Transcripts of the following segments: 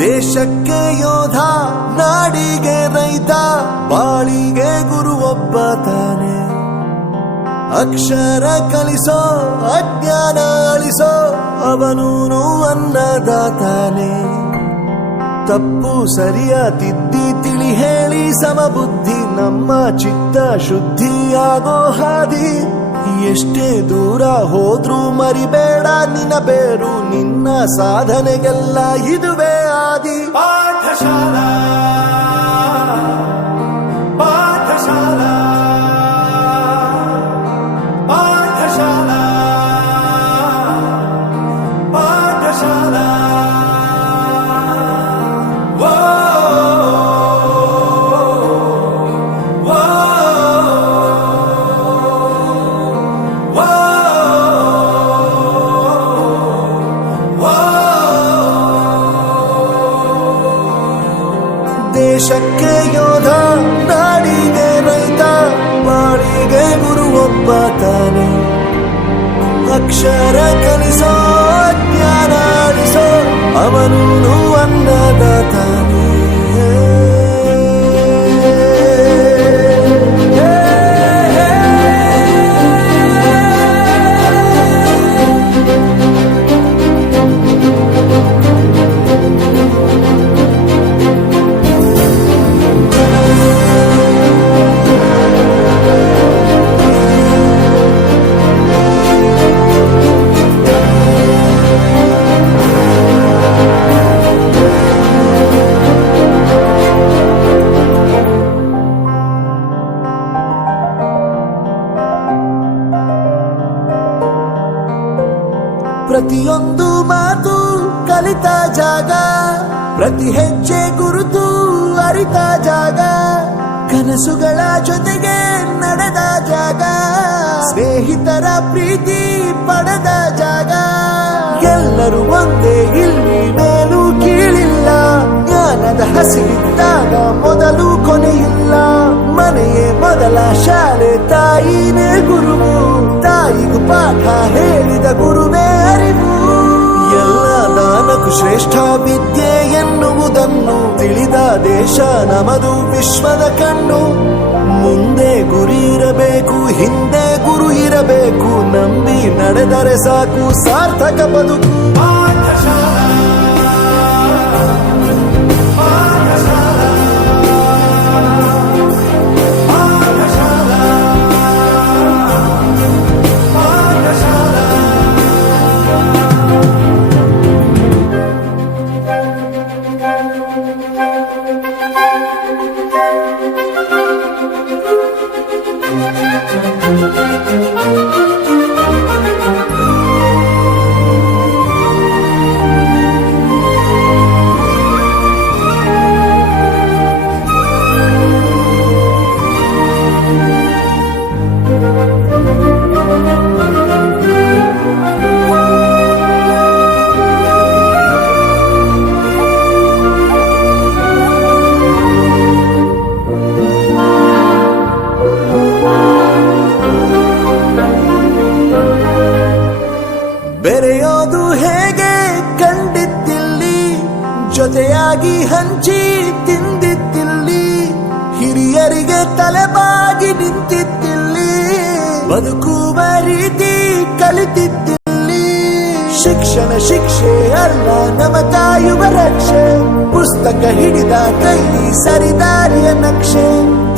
ದೇಶಕ್ಕೆ ಯೋಧ, ನಾಡಿಗೆ ರೈತ, ಬಾಳಿಗೆ ಗುರು ಒಬ್ಬ ತಾನೆ. ಅಕ್ಷರ ಕಲಿಸೋ, ಅಜ್ಞಾನ ಅಳಿಸೋ, ಅವನೂನು ಅನ್ನದಾತಾನೆ. ತಪ್ಪು ಸರಿಯ ತಿದ್ದಿ ತಿಳಿ ಹೇಳಿ ಸಮಬುದ್ಧಿ ನಮ್ಮ ಚಿತ್ತ ಶುದ್ಧಿಯಾಗೋ ಹಾದಿ. ಎಷ್ಟೇ ದೂರ ಹೋದ್ರೂ ಮರಿಬೇಡ ನಿನ್ನ ಬೇರು, ನಿನ್ನ ಸಾಧನೆಗೆಲ್ಲ ಇದುವೇ ಆದಿ. ಪಾಠಶಾಲಾ ಪಾಠಶಾಲಾ ಪಾಠಶಾಲಾ ಪಾಠಶಾಲಾ. ದೇಶಕ್ಕೆ ಯೋಧ, ನಾಡಿಗೆ ರೈತ, ಬಾಳಿಗೆ ಗುರು ಒಬ್ಬ ತಾನೆ. ಅಕ್ಷರ ಕಲಿಸೋ, ಜ್ಞಾನ ಅಳಿಸೋ, ಅವನೂನು ಅನ್ನದಾತಾನೆ. ಪ್ರತಿಯೊಂದು ಮಾತು ಕಲಿತ ಜಾಗ, ಪ್ರತಿ ಹೆಜ್ಜೆ ಗುರುತು ಅರಿತ ಜಾಗ, ಕನಸುಗಳ ಜೊತೆಗೆ ನಡೆದ ಜಾಗ, ಸ್ನೇಹಿತರ ಪ್ರೀತಿ ಪಡೆದ ಜಾಗ. ಎಲ್ಲರೂ ಒಂದೇ, ಇಲ್ಲಿ ಮೇಲೂ ಕೀಳಿಲ್ಲ, ಜ್ಞಾನದ ಹಸಿವಿದ್ದಾಗ ಮೊದಲು ಕೊನೆಯಿಲ್ಲ. ಮನೆಯೇ ಮೊದಲ ಶಾಲೆ, ತಾಯಿನೇ ಗುರುವು, ತಾಯಿಗೂ ಪಾಠ ಹೇಳಿದ ಗುರುವೇ ಅರಿವು. ಎಲ್ಲ ದಾನಕ್ಕೂ ಶ್ರೇಷ್ಠ ವಿದ್ಯೆ ಎನ್ನುವುದನ್ನು ತಿಳಿದ ದೇಶ ನಮದು ವಿಶ್ವದ ಕಣ್ಣು. ಮುಂದೆ ಗುರಿ ಇರಬೇಕು, ಹಿಂದೆ ಗುರು ಇರಬೇಕು, ನಂಬಿ ನಡೆದರೆ ಸಾಕು ಸಾರ್ಥಕ ಬದುಕು. ಬೆರೆಯೋದು ಹೇಗೆ ಕಂಡಿದ್ದಿಲ್ಲಿ, ಜೊತೆಯಾಗಿ ಹಂಚಿ ತಿಂದಿದ್ದಿಲ್ಲಿ, ಹಿರಿಯರಿಗೆ ತಲೆಬಾಗಿ ನಿಂತಿದ್ದಿಲ್ಲಿ, ಬದುಕುವ ರೀತಿ ಕಲಿತಿದ್ದಿಲ್ಲಿ. ಶಿಕ್ಷಣ ಶಿಕ್ಷೆ ಅಲ್ಲ ನಮ ಕಾಯುವ ರಕ್ಷೆ, ಪುಸ್ತಕ ಹಿಡಿದ ಕೈ ಸರಿದಾರಿಯ ನಕ್ಷೆ.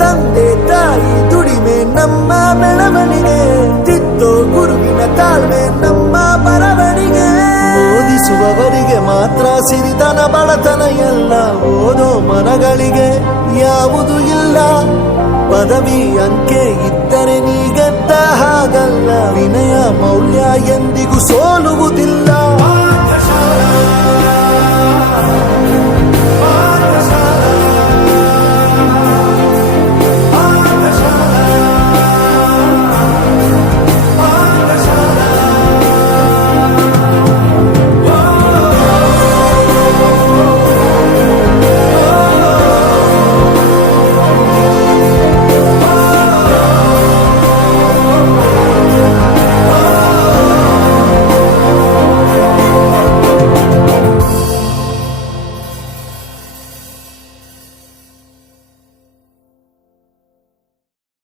ತಂದೆ ತಾಯಿ ದುಡಿಮೆ ನಮ್ಮ ಬೆಳವಣಿಗೆ, ತಿದ್ದೋ ಗುರುವಿನ ತಾಳ್ಮೆ ನಮ್ಮ ಬರವಣಿಗೆ. ಓದಿಸುವವರಿಗೆ ಮಾತ್ರ ಸಿರಿತನ ಬಡತನ ಎಲ್ಲ, ಓದೋ ಮನಗಳಿಗೆ ಯಾವುದು ಇಲ್ಲ. ಪದವಿ ಅಂಕೆ ಇದ್ದರೆ ನೀ ಗೆದ್ದ ಹಾಗಲ್ಲ, ವಿನಯ ಮೌಲ್ಯ ಎಂದಿಗೂ ಸೋಲುವುದಿಲ್ಲ.